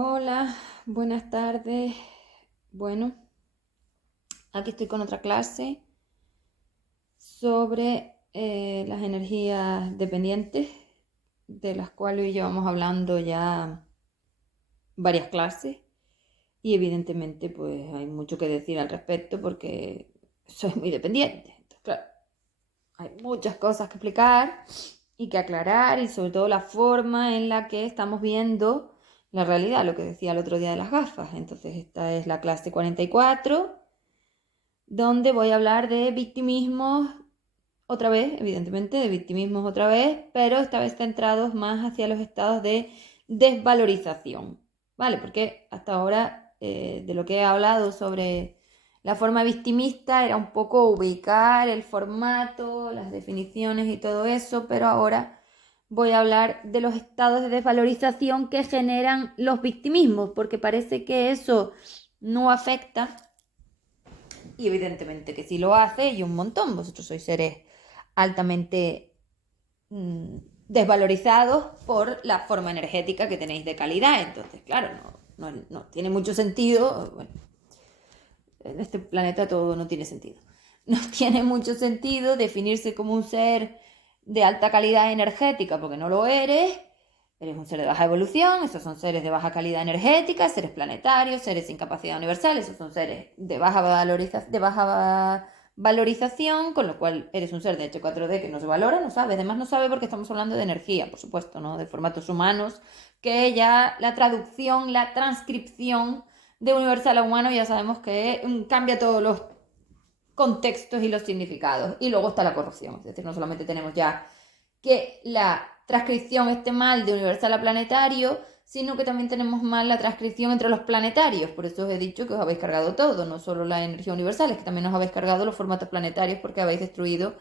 Hola, buenas tardes. Bueno, aquí estoy con otra clase sobre las energías dependientes, de las cuales llevamos hablando ya varias clases y evidentemente pues hay mucho que decir al respecto porque soy muy dependiente. Entonces, claro, hay muchas cosas que explicar y que aclarar y sobre todo la forma en la que estamos viendo la realidad, lo que decía el otro día de las gafas. Entonces esta es la clase 44, donde voy a hablar de victimismos otra vez, evidentemente, de victimismos otra vez, pero esta vez centrados más hacia los estados de desvalorización, ¿vale? Porque hasta ahora de lo que he hablado sobre la forma victimista era un poco ubicar el formato, las definiciones y todo eso, pero ahora voy a hablar de los estados de desvalorización que generan los victimismos, porque parece que eso no afecta y evidentemente que sí lo hace y un montón. Vosotros sois seres altamente desvalorizados por la forma energética que tenéis de calidad. Entonces, claro, no tiene mucho sentido. Bueno, en este planeta todo no tiene sentido. No tiene mucho sentido definirse como un ser de alta calidad energética porque no lo eres. Eres un ser de baja evolución, esos son seres de baja calidad energética, seres planetarios, seres sin capacidad universal, esos son seres de baja valorización, con lo cual eres un ser de H4D que no se valora, no sabe, además no sabe porque estamos hablando de energía, por supuesto, ¿no? De formatos humanos, que ya la traducción, la transcripción de universal a humano ya sabemos que cambia todos los contextos y los significados. Y luego está la corrupción, es decir, no solamente tenemos ya que la transcripción esté mal de universal a planetario, sino que también tenemos mal la transcripción entre los planetarios. Por eso os he dicho que os habéis cargado todo, no solo la energía universal, es que también os habéis cargado los formatos planetarios porque habéis destruido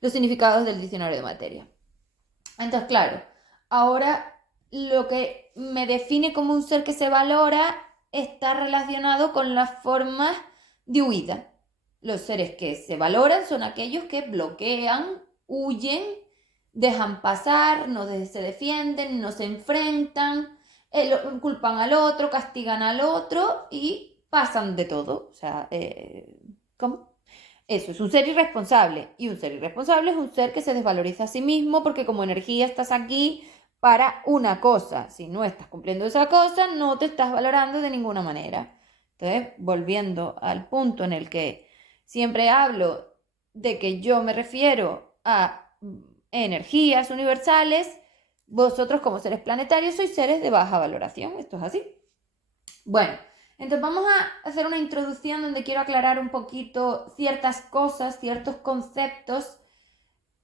los significados del diccionario de materia. Entonces, claro, ahora lo que me define como un ser que se valora está relacionado con las formas de huida. Los seres que se valoran son aquellos que bloquean, huyen, dejan pasar, no se defienden, no se enfrentan, culpan al otro, castigan al otro y pasan de todo. O sea, ¿cómo? Eso es un ser irresponsable. Y un ser irresponsable es un ser que se desvaloriza a sí mismo porque como energía estás aquí para una cosa. Si no estás cumpliendo esa cosa, no te estás valorando de ninguna manera. Entonces, volviendo al punto en el que siempre hablo de que yo me refiero a energías universales, vosotros como seres planetarios sois seres de baja valoración. Esto es así. Bueno, entonces vamos a hacer una introducción donde quiero aclarar un poquito ciertas cosas, ciertos conceptos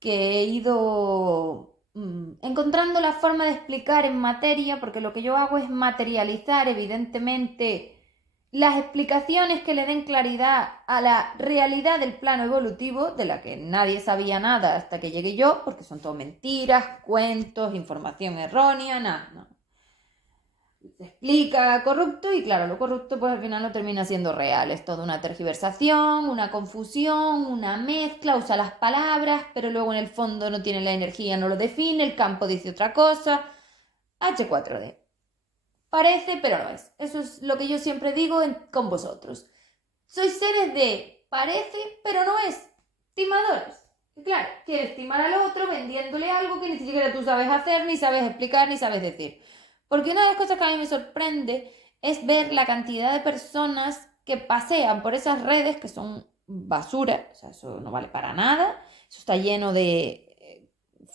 que he ido encontrando la forma de explicar en materia, porque lo que yo hago es materializar, evidentemente, las explicaciones que le den claridad a la realidad del plano evolutivo, de la que nadie sabía nada hasta que llegué yo, porque son todo mentiras, cuentos, información errónea, nada, no se explica corrupto y claro, lo corrupto pues al final no termina siendo real, es toda una tergiversación, una confusión, una mezcla, usa las palabras, pero luego en el fondo no tiene la energía, no lo define, el campo dice otra cosa, H4D. Parece, pero no es. Eso es lo que yo siempre digo con vosotros. Sois seres de parece, pero no es. Timadores. Y claro, quieres timar al otro vendiéndole algo que ni siquiera tú sabes hacer, ni sabes explicar, ni sabes decir. Porque una de las cosas que a mí me sorprende es ver la cantidad de personas que pasean por esas redes que son basura, o sea, eso no vale para nada, eso está lleno de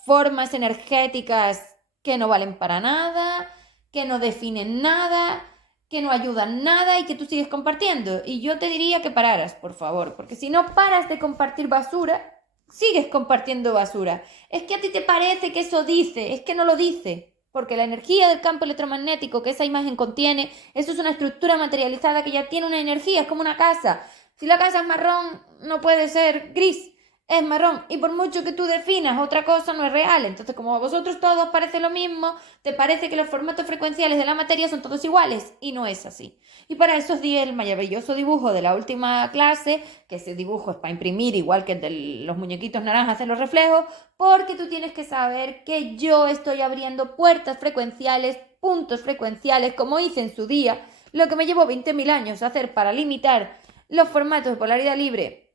formas energéticas que no valen para nada, que no definen nada, que no ayudan nada y que tú sigues compartiendo. Y yo te diría que pararas, por favor, porque si no paras de compartir basura, sigues compartiendo basura. Es que a ti te parece que eso dice, es que no lo dice. Porque la energía del campo electromagnético que esa imagen contiene, eso es una estructura materializada que ya tiene una energía, es como una casa. Si la casa es marrón, no puede ser gris. es marrón. Y por mucho que tú definas otra cosa, no es real. Entonces, como a vosotros todos parece lo mismo, te parece que los formatos frecuenciales de la materia son todos iguales. Y no es así. Y para eso os di el maravilloso dibujo de la última clase, que ese dibujo es para imprimir, igual que el de los muñequitos naranjas de los reflejos, porque tú tienes que saber que yo estoy abriendo puertas frecuenciales, puntos frecuenciales, como hice en su día, lo que me llevó 20.000 años hacer para limitar los formatos de polaridad libre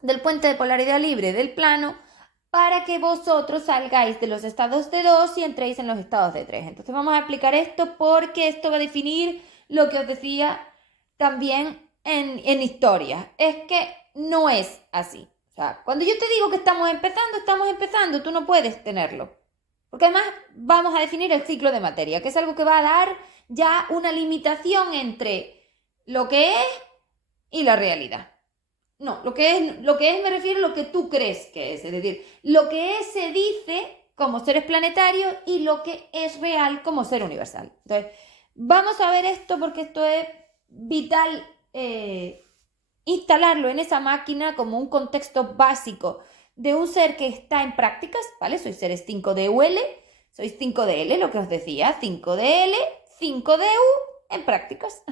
del puente de polaridad libre del plano, para que vosotros salgáis de los estados de 2 y entréis en los estados de 3. Entonces vamos a aplicar esto porque esto va a definir lo que os decía también en historia. Es que no es así. O sea, cuando yo te digo que estamos empezando, tú no puedes tenerlo. Porque además vamos a definir el ciclo de materia, que es algo que va a dar ya una limitación entre lo que es y la realidad. No, lo que es me refiero a lo que tú crees que es decir, lo que es se dice como seres planetarios y lo que es real como ser universal. Entonces, vamos a ver esto porque esto es vital instalarlo en esa máquina como un contexto básico de un ser que está en prácticas, ¿vale? Sois seres 5DUL, sois 5DL, lo que os decía, 5DL, 5DU en prácticas.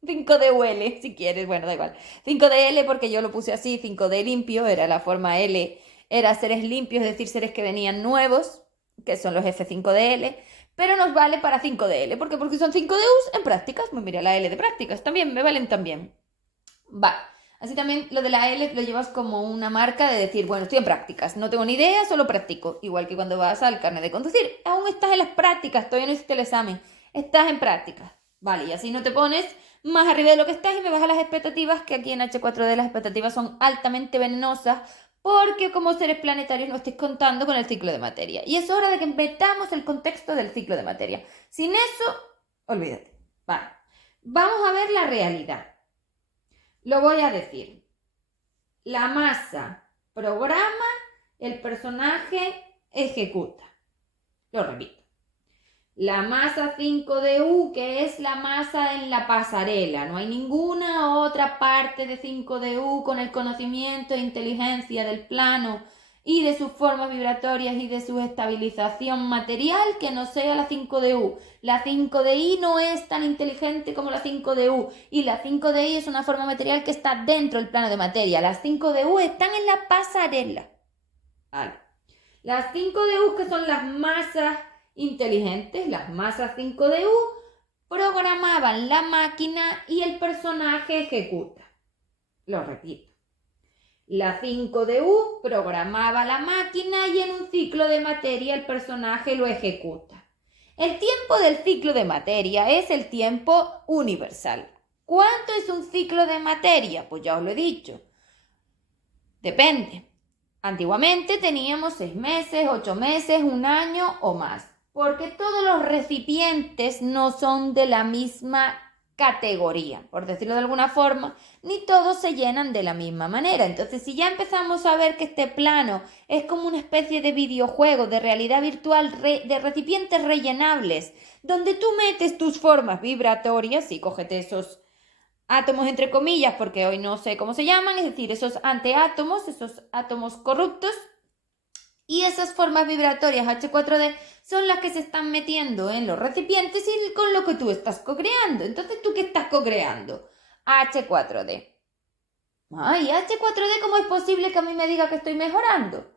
5DUL, si quieres, bueno, da igual. 5DL porque yo lo puse así, 5D limpio, era la forma L, era seres limpios, es decir, seres que venían nuevos, que son los F5DL, pero nos vale para 5DL. ¿Por qué? Porque son 5DUs en prácticas. Pues mira, la L de prácticas también, me valen también. Va. Así también lo de la L lo llevas como una marca de decir, bueno, estoy en prácticas, no tengo ni idea, solo practico. Igual que cuando vas al carnet de conducir, aún estás en las prácticas, todavía no hiciste el examen, estás en prácticas. Vale, y así no te pones más arriba de lo que estás y me bajas las expectativas, que aquí en H4D las expectativas son altamente venenosas, porque como seres planetarios no estáis contando con el ciclo de materia. Y es hora de que metamos el contexto del ciclo de materia. Sin eso, olvídate. Vale, vamos a ver la realidad. Lo voy a decir. La masa programa, el personaje ejecuta. Lo repito. La masa 5DU, que es la masa en la pasarela. No hay ninguna otra parte de 5DU con el conocimiento e inteligencia del plano y de sus formas vibratorias y de su estabilización material que no sea la 5DU. La 5DI no es tan inteligente como la 5DU y la 5DI es una forma material que está dentro del plano de materia. Las 5DU están en la pasarela. Vale. Las 5DU, que son las masas inteligentes, las masas 5DU, programaban la máquina y el personaje ejecuta. Lo repito. La 5DU programaba la máquina y en un ciclo de materia el personaje lo ejecuta. El tiempo del ciclo de materia es el tiempo universal. ¿Cuánto es un ciclo de materia? Pues ya os lo he dicho. Depende. Antiguamente teníamos 6 meses, 8 meses, 1 año o más, porque todos los recipientes no son de la misma categoría, por decirlo de alguna forma, ni todos se llenan de la misma manera. Entonces, si ya empezamos a ver que este plano es como una especie de videojuego de realidad virtual de recipientes rellenables, donde tú metes tus formas vibratorias y cógete esos átomos entre comillas, porque hoy no sé cómo se llaman, es decir, esos antiátomos, esos átomos corruptos, y esas formas vibratorias H4D son las que se están metiendo en los recipientes y con lo que tú estás co-creando. Entonces, ¿tú qué estás co-creando? H4D. Ay, H4D, ¿cómo es posible que a mí me diga que estoy mejorando?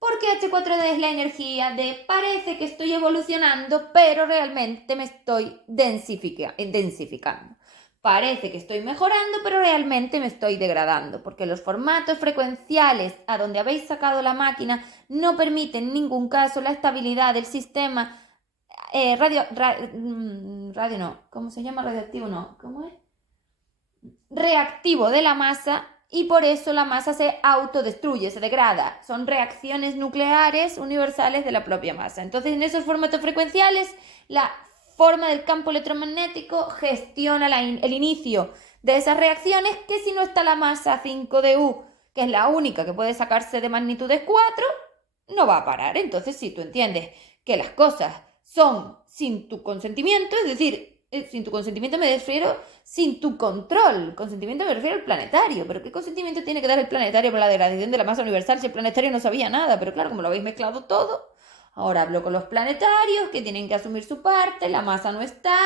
Porque H4D es la energía de parece que estoy evolucionando, pero realmente me estoy densificando. Parece que estoy mejorando, pero realmente me estoy degradando, porque los formatos frecuenciales a donde habéis sacado la máquina no permiten en ningún caso la estabilidad del sistema ¿cómo se llama? Radioactivo no, ¿cómo es? Reactivo de la masa, y por eso la masa se autodestruye, se degrada. Son reacciones nucleares universales de la propia masa. Entonces, en esos formatos frecuenciales, la forma del campo electromagnético gestiona el inicio de esas reacciones, que si no está la masa 5DU, que es la única que puede sacarse de magnitudes 4, no va a parar. Entonces, si tú entiendes que las cosas son sin tu consentimiento, es decir, sin tu consentimiento me refiero sin tu control. Consentimiento me refiero al planetario. ¿Pero qué consentimiento tiene que dar el planetario para la degradación de la masa universal si el planetario no sabía nada? Pero claro, como lo habéis mezclado todo, ahora hablo con los planetarios que tienen que asumir su parte, la masa no está,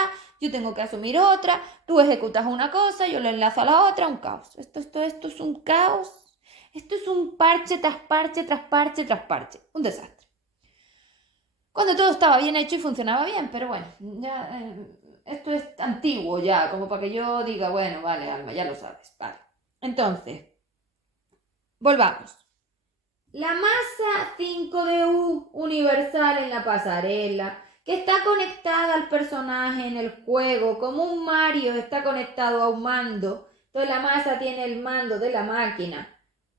yo tengo que asumir otra, tú ejecutas una cosa, yo lo enlazo a la otra, un caos. Esto es un caos. Esto es un parche tras parche, tras parche, tras parche. Un desastre. Cuando todo estaba bien hecho y funcionaba bien, pero bueno, ya esto es antiguo ya, como para que yo diga, bueno, vale, Alma, ya lo sabes, vale. Entonces, volvamos. La masa 5DU universal en la pasarela, que está conectada al personaje en el juego, como un Mario está conectado a un mando, entonces la masa tiene el mando de la máquina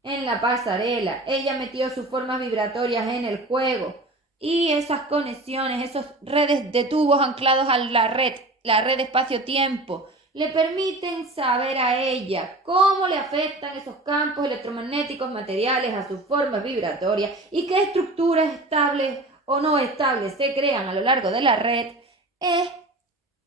en la pasarela, ella metió sus formas vibratorias en el juego, y esas conexiones, esas redes de tubos anclados a la red espacio-tiempo, le permiten saber a ella cómo le afectan esos campos electromagnéticos materiales a sus formas vibratorias y qué estructuras estables o no estables se crean a lo largo de la red, es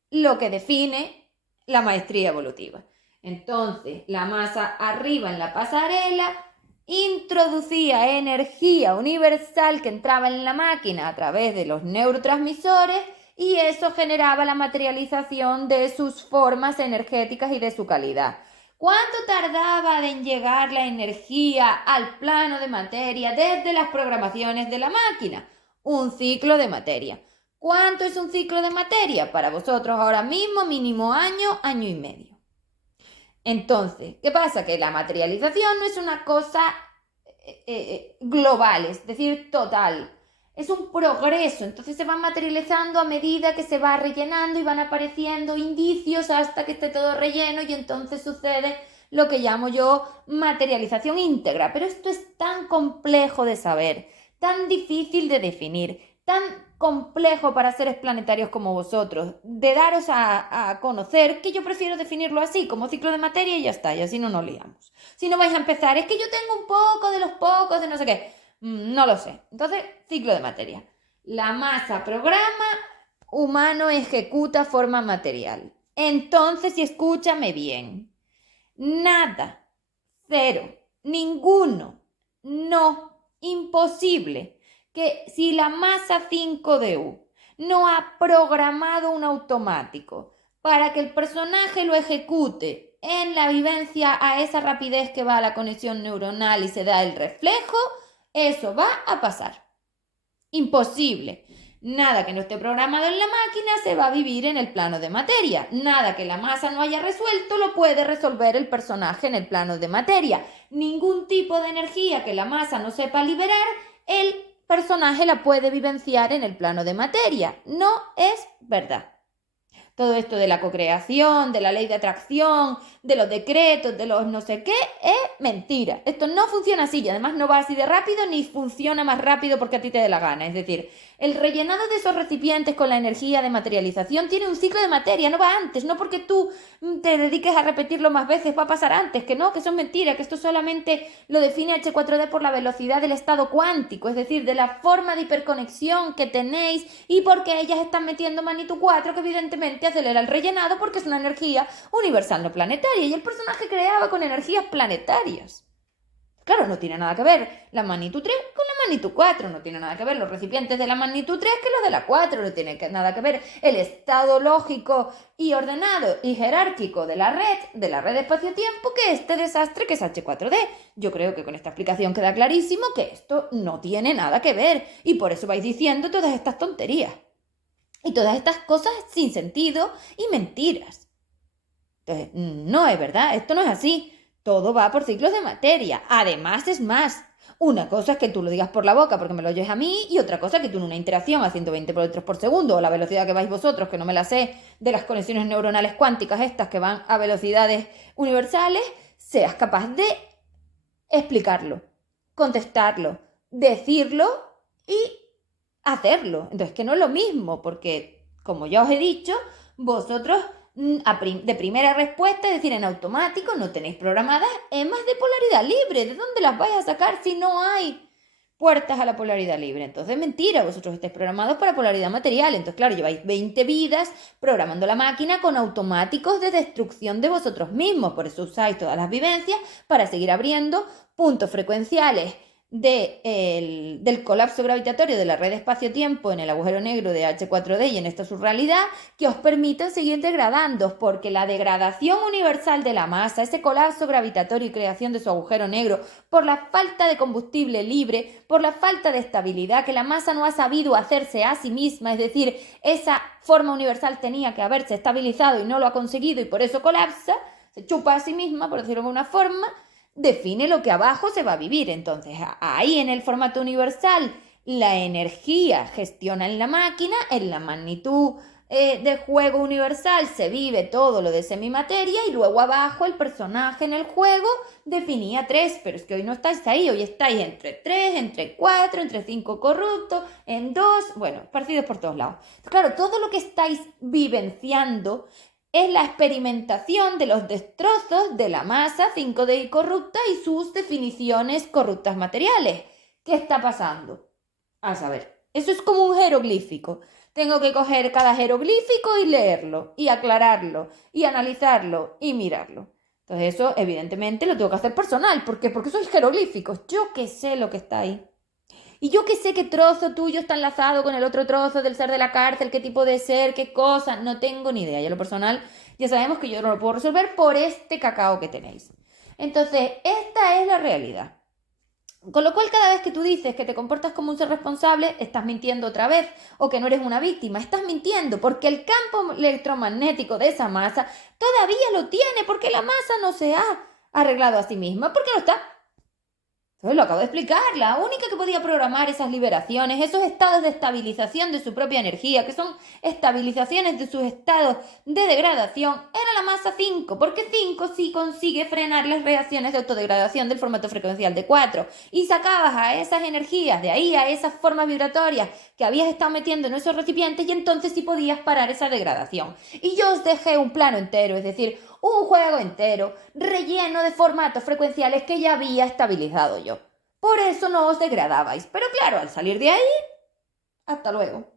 lo que define la maestría evolutiva. Entonces, la masa arriba en la pasarela introducía energía universal que entraba en la máquina a través de los neurotransmisores y eso generaba la materialización de sus formas energéticas y de su calidad. ¿Cuánto tardaba en llegar la energía al plano de materia desde las programaciones de la máquina? Un ciclo de materia. ¿Cuánto es un ciclo de materia? Para vosotros ahora mismo mínimo año, año y medio. Entonces, ¿qué pasa? Que la materialización no es una cosa global, es decir, total. Es un progreso, entonces se va materializando a medida que se va rellenando y van apareciendo indicios hasta que esté todo relleno y entonces sucede lo que llamo yo materialización íntegra. Pero esto es tan complejo de saber, tan difícil de definir, tan complejo para seres planetarios como vosotros, de daros a conocer, que yo prefiero definirlo así, como ciclo de materia y ya está, y así no nos liamos. Si no vais a empezar, es que yo tengo un poco de los pocos de no sé qué, no lo sé. Entonces, ciclo de materia. La masa programa, humano ejecuta forma material. Entonces, y escúchame bien, nada, cero, ninguno, no, imposible que si la masa 5DU no ha programado un automático para que el personaje lo ejecute en la vivencia a esa rapidez que va a la conexión neuronal y se da el reflejo, eso va a pasar. Imposible. Nada que no esté programado en la máquina se va a vivir en el plano de materia. Nada que la masa no haya resuelto lo puede resolver el personaje en el plano de materia. Ningún tipo de energía que la masa no sepa liberar, el personaje la puede vivenciar en el plano de materia. No es verdad. Todo esto de la cocreación, de la ley de atracción, de los decretos, de los no sé qué, es mentira. Esto no funciona así y además no va así de rápido ni funciona más rápido porque a ti te dé la gana. Es decir, el rellenado de esos recipientes con la energía de materialización tiene un ciclo de materia, no va antes. No porque tú te dediques a repetirlo más veces va a pasar antes, que no, que eso es mentira, que esto solamente lo define H4D por la velocidad del estado cuántico, es decir, de la forma de hiperconexión que tenéis y porque ellas están metiendo magnitud 4 que evidentemente acelera el rellenado porque es una energía universal no planetaria y el personaje creaba con energías planetarias. Claro, no tiene nada que ver la magnitud 3 con la magnitud 4, no tiene nada que ver los recipientes de la magnitud 3 que los de la 4, no tiene nada que ver el estado lógico y ordenado y jerárquico de la red espacio-tiempo, que este desastre que es H4D. Yo creo que con esta explicación queda clarísimo que esto no tiene nada que ver y por eso vais diciendo todas estas tonterías y todas estas cosas sin sentido y mentiras. Entonces, no es verdad, esto no es así. Todo va por ciclos de materia. Además, es más. Una cosa es que tú lo digas por la boca porque me lo oyes a mí y otra cosa es que tú en una interacción a 120 metros por segundo o la velocidad que vais vosotros, que no me la sé, de las conexiones neuronales cuánticas estas que van a velocidades universales, seas capaz de explicarlo, contestarlo, decirlo y hacerlo. Entonces, que no es lo mismo porque, como ya os he dicho, vosotros de primera respuesta, es decir, en automático, no tenéis programadas emas de polaridad libre. ¿De dónde las vais a sacar si no hay puertas a la polaridad libre. Entonces, mentira, vosotros estáis programados para polaridad material. Entonces, claro, lleváis 20 vidas programando la máquina con automáticos de destrucción de vosotros mismos. Por eso usáis todas las vivencias para seguir abriendo puntos frecuenciales del colapso gravitatorio de la red espacio-tiempo en el agujero negro de H4D y en esta subrealidad que os permitan seguir degradando, porque la degradación universal de la masa, ese colapso gravitatorio y creación de su agujero negro por la falta de combustible libre, por la falta de estabilidad, que la masa no ha sabido hacerse a sí misma, es decir, esa forma universal tenía que haberse estabilizado y no lo ha conseguido y por eso colapsa, se chupa a sí misma, por decirlo de una forma, define lo que abajo se va a vivir. Entonces, ahí en el formato universal, la energía gestiona en la máquina, en la magnitud del juego universal se vive todo lo de semimateria y luego abajo el personaje en el juego definía 3, pero es que hoy no estáis ahí, hoy estáis entre 3, entre 4, entre 5 corruptos, en 2, bueno, partidos por todos lados. Claro, todo lo que estáis vivenciando es la experimentación de los destrozos de la masa 5D corrupta y sus definiciones corruptas materiales. ¿Qué está pasando? A saber, eso es como un jeroglífico. Tengo que coger cada jeroglífico y leerlo, y aclararlo, y analizarlo, y mirarlo. Entonces eso, evidentemente, lo tengo que hacer personal. ¿Por qué? Porque soy jeroglíficos. Yo que sé lo que está ahí. Y yo que sé qué trozo tuyo está enlazado con el otro trozo del ser de la cárcel, qué tipo de ser, qué cosa, no tengo ni idea. Y a lo personal ya sabemos que yo no lo puedo resolver por este cacao que tenéis. Entonces, esta es la realidad. Con lo cual, cada vez que tú dices que te comportas como un ser responsable, estás mintiendo otra vez, o que no eres una víctima, estás mintiendo, porque el campo electromagnético de esa masa todavía lo tiene, porque la masa no se ha arreglado a sí misma, porque no está. Entonces lo acabo de explicar, la única que podía programar esas liberaciones, esos estados de estabilización de su propia energía, que son estabilizaciones de sus estados de degradación, era la masa 5, porque 5 sí consigue frenar las reacciones de autodegradación del formato frecuencial de 4, y sacabas a esas energías de ahí, a esas formas vibratorias que habías estado metiendo en esos recipientes, y entonces sí podías parar esa degradación. Y yo os dejé un plano entero, es decir, un juego entero, relleno de formatos frecuenciales que ya había estabilizado yo. Por eso no os degradabais. Pero claro, al salir de ahí, hasta luego.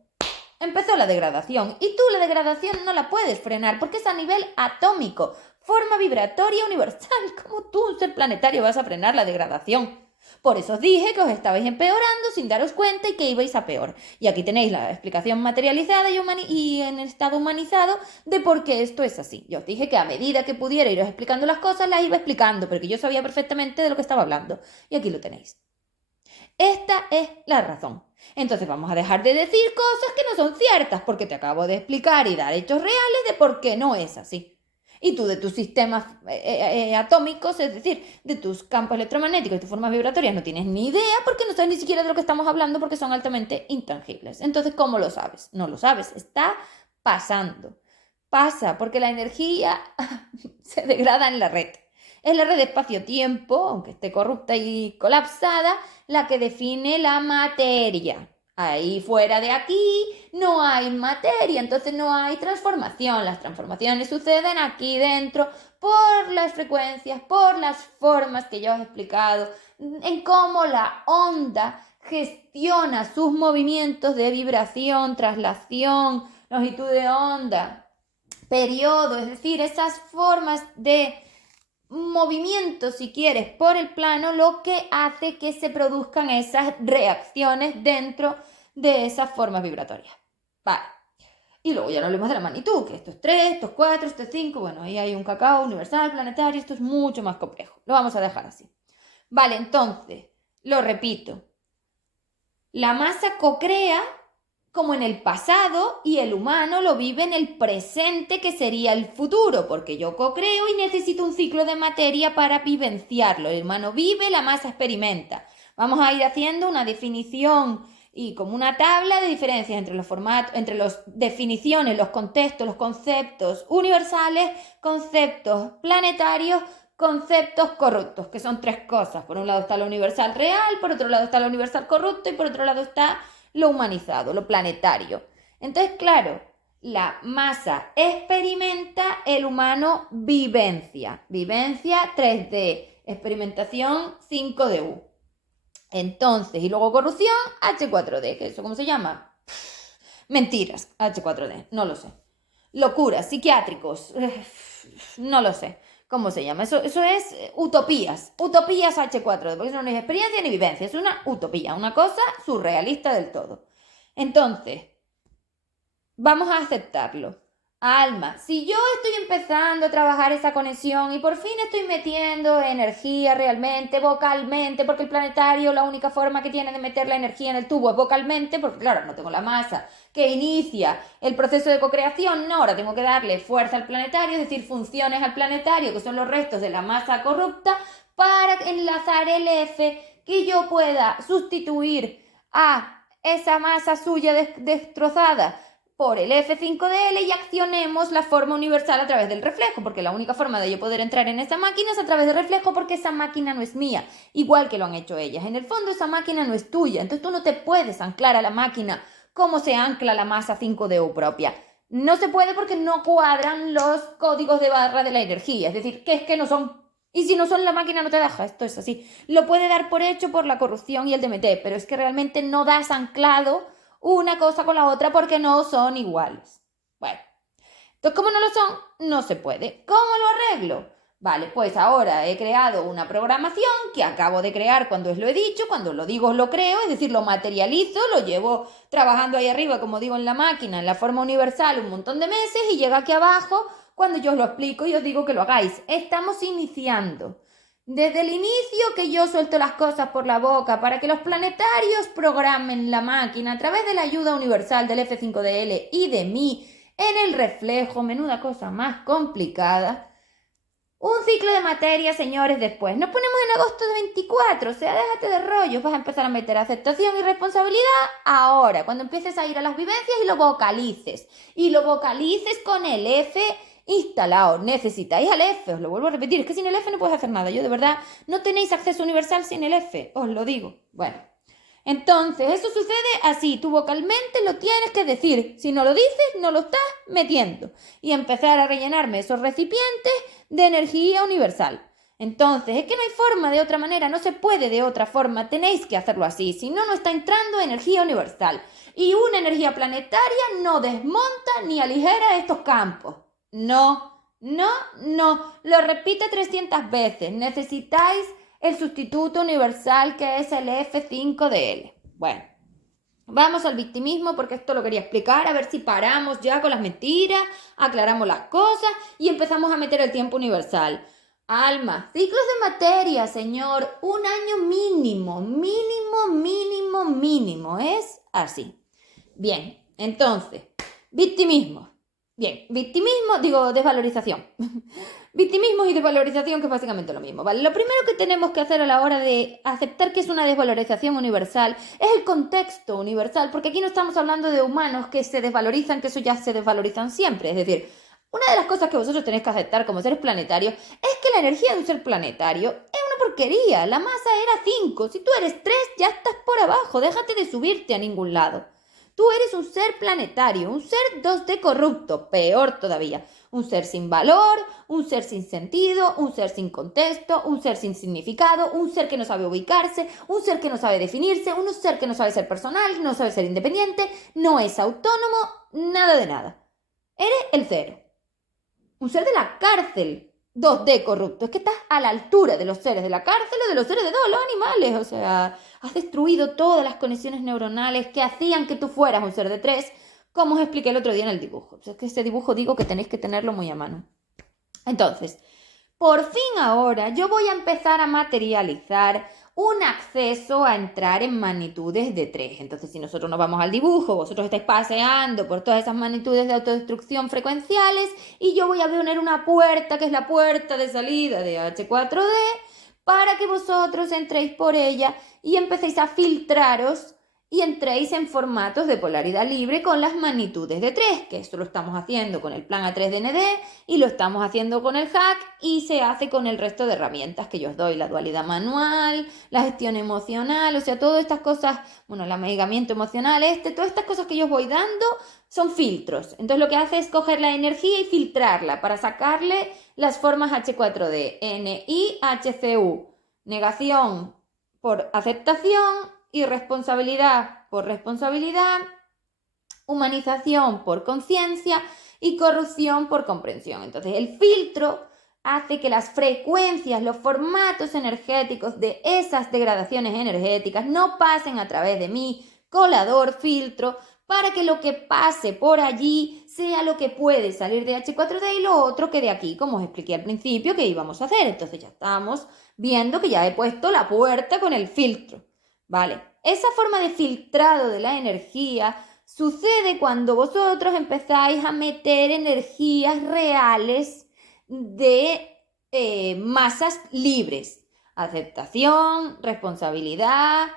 Empezó la degradación. Y tú la degradación no la puedes frenar porque es a nivel atómico. Forma vibratoria universal. ¿Cómo tú, un ser planetario, vas a frenar la degradación? Por eso os dije que os estabais empeorando sin daros cuenta y que ibais a peor. Y aquí tenéis la explicación materializada y en estado humanizado de por qué esto es así. Yo os dije que a medida que pudiera iros explicando las cosas, las iba explicando, porque yo sabía perfectamente de lo que estaba hablando. Y aquí lo tenéis. Esta es la razón. Entonces vamos a dejar de decir cosas que no son ciertas, porque te acabo de explicar y dar hechos reales de por qué no es así. Y tú de tus sistemas atómicos, es decir, de tus campos electromagnéticos, de tus formas vibratorias, no tienes ni idea porque no sabes ni siquiera de lo que estamos hablando porque son altamente intangibles. Entonces, ¿cómo lo sabes? No lo sabes, está pasando. Pasa porque la energía se degrada en la red. Es la red de espacio-tiempo, aunque esté corrupta y colapsada, la que define la materia. Ahí fuera de aquí no hay materia, entonces no hay transformación. Las transformaciones suceden aquí dentro por las frecuencias, por las formas que yo os he explicado, en cómo la onda gestiona sus movimientos de vibración, traslación, longitud de onda, periodo, es decir, esas formas de movimiento, si quieres, por el plano, lo que hace que se produzcan esas reacciones dentro de esas formas vibratorias. Vale. Y luego ya no hablemos de la magnitud, que esto es 3, esto es 4, esto es 5, bueno, ahí hay un cacao universal, planetario, esto es mucho más complejo. Lo vamos a dejar así. Vale, entonces, lo repito. La masa cocrea como en el pasado y el humano lo vive en el presente, que sería el futuro, porque yo cocreo y necesito un ciclo de materia para vivenciarlo. El humano vive, la masa experimenta. Vamos a ir haciendo una definición y como una tabla de diferencias entre los formatos, entre las definiciones, los contextos, los conceptos universales, conceptos planetarios, conceptos corruptos, que son 3 cosas. Por un lado está lo universal real, por otro lado está lo universal corrupto y por otro lado está lo humanizado, lo planetario. Entonces, claro, la masa experimenta, el humano vivencia. Vivencia 3D, experimentación 5DU. Entonces, y luego corrupción, H4D, ¿que eso cómo se llama? Mentiras, H4D, no lo sé. Locuras, psiquiátricos, no lo sé. ¿Cómo se llama? Eso es utopías. Utopías H4D, porque eso no es experiencia ni vivencia, es una utopía, una cosa surrealista del todo. Entonces, vamos a aceptarlo. Alma, si yo estoy empezando a trabajar esa conexión y por fin estoy metiendo energía realmente, vocalmente, porque el planetario la única forma que tiene de meter la energía en el tubo es vocalmente, porque claro, no tengo la masa que inicia el proceso de cocreación, no, ahora tengo que darle fuerza al planetario, es decir, funciones al planetario, que son los restos de la masa corrupta, para enlazar el F, que yo pueda sustituir a esa masa suya destrozada por el F5DL y accionemos la forma universal a través del reflejo, porque la única forma de yo poder entrar en esa máquina es a través del reflejo, porque esa máquina no es mía, igual que lo han hecho ellas. En el fondo esa máquina no es tuya, entonces tú no te puedes anclar a la máquina como se ancla la masa 5DU propia. No se puede porque no cuadran los códigos de barra de la energía, es decir, que es que no son. Y si no son, la máquina no te deja, esto es así. Lo puede dar por hecho por la corrupción y el DMT, pero es que realmente no das anclado una cosa con la otra porque no son iguales. Bueno, entonces como no lo son, no se puede. ¿Cómo lo arreglo? Vale, pues ahora he creado una programación que acabo de crear cuando os lo he dicho, cuando lo digo os lo creo, es decir, lo materializo, lo llevo trabajando ahí arriba, como digo, en la máquina, en la forma universal un montón de meses y llega aquí abajo cuando yo os lo explico y os digo que lo hagáis. Estamos iniciando. Desde el inicio que yo suelto las cosas por la boca para que los planetarios programen la máquina a través de la ayuda universal del F5DL y de mí en el reflejo, menuda cosa más complicada. Un ciclo de materia, señores, después. Nos ponemos en agosto de 24, o sea, déjate de rollos, vas a empezar a meter aceptación y responsabilidad ahora, cuando empieces a ir a las vivencias y lo vocalices. Y lo vocalices con el F instalado. Necesitáis al F, os lo vuelvo a repetir, es que sin el F no puedes hacer nada. Yo de verdad, no tenéis acceso universal sin el F, os lo digo. Bueno, entonces eso sucede así, tú vocalmente lo tienes que decir. Si no lo dices, no lo estás metiendo. Y empezar a rellenarme esos recipientes de energía universal. Entonces, es que no hay forma de otra manera, no se puede de otra forma, tenéis que hacerlo así, si no, no está entrando energía universal. Y una energía planetaria no desmonta ni aligera estos campos. No, no, no. Lo repite 300 veces. Necesitáis el sustituto universal que es el F5DL. Bueno, vamos al victimismo porque esto lo quería explicar, a ver si paramos ya con las mentiras, aclaramos las cosas y empezamos a meter el tiempo universal. Alma, ciclos de materia, señor, un año mínimo, mínimo, mínimo, mínimo, es así. Bien, entonces, victimismo. Bien, victimismo, digo, desvalorización. Victimismo y desvalorización, que es básicamente lo mismo, ¿vale? Lo primero que tenemos que hacer a la hora de aceptar que es una desvalorización universal es el contexto universal, porque aquí no estamos hablando de humanos que se desvalorizan, que eso ya se desvalorizan siempre. Es decir, una de las cosas que vosotros tenéis que aceptar como seres planetarios es que la energía de un ser planetario es una porquería. La masa era 5, si tú eres 3 ya estás por abajo, déjate de subirte a ningún lado. Tú eres un ser planetario, un ser 2D corrupto, peor todavía. Un ser sin valor, un ser sin sentido, un ser sin contexto, un ser sin significado, un ser que no sabe ubicarse, un ser que no sabe definirse, un ser que no sabe ser personal, no sabe ser independiente, no es autónomo, nada de nada. Eres el cero. Un ser de la cárcel, 2D corrupto. Es que estás a la altura de los seres de la cárcel o de los seres de todos los animales. O sea, has destruido todas las conexiones neuronales que hacían que tú fueras un ser de 3, como os expliqué el otro día en el dibujo. O sea, es que ese dibujo digo que tenéis que tenerlo muy a mano. Entonces, por fin ahora yo voy a empezar a materializar un acceso a entrar en magnitudes de 3. Entonces, si nosotros nos vamos al dibujo, vosotros estáis paseando por todas esas magnitudes de autodestrucción frecuenciales y yo voy a poner una puerta, que es la puerta de salida de H4D, para que vosotros entréis por ella y empecéis a filtraros y entréis en formatos de polaridad libre con las magnitudes de 3, que esto lo estamos haciendo con el plan A3DND y lo estamos haciendo con el hack y se hace con el resto de herramientas que yo os doy, la dualidad manual, la gestión emocional, o sea, todas estas cosas, bueno, el amigamiento emocional, todas estas cosas que yo os voy dando son filtros. Entonces lo que hace es coger la energía y filtrarla para sacarle las formas H4D, NI, HCU, negación, por aceptación, irresponsabilidad por responsabilidad, humanización por conciencia y corrupción por comprensión. Entonces, el filtro hace que las frecuencias, los formatos energéticos de esas degradaciones energéticas no pasen a través de mi colador filtro, para que lo que pase por allí sea lo que puede salir de H4D y lo otro que de aquí, como os expliqué al principio, que íbamos a hacer. Entonces ya estamos viendo que ya he puesto la puerta con el filtro, ¿vale? Esa forma de filtrado de la energía sucede cuando vosotros empezáis a meter energías reales de masas libres. Aceptación, responsabilidad,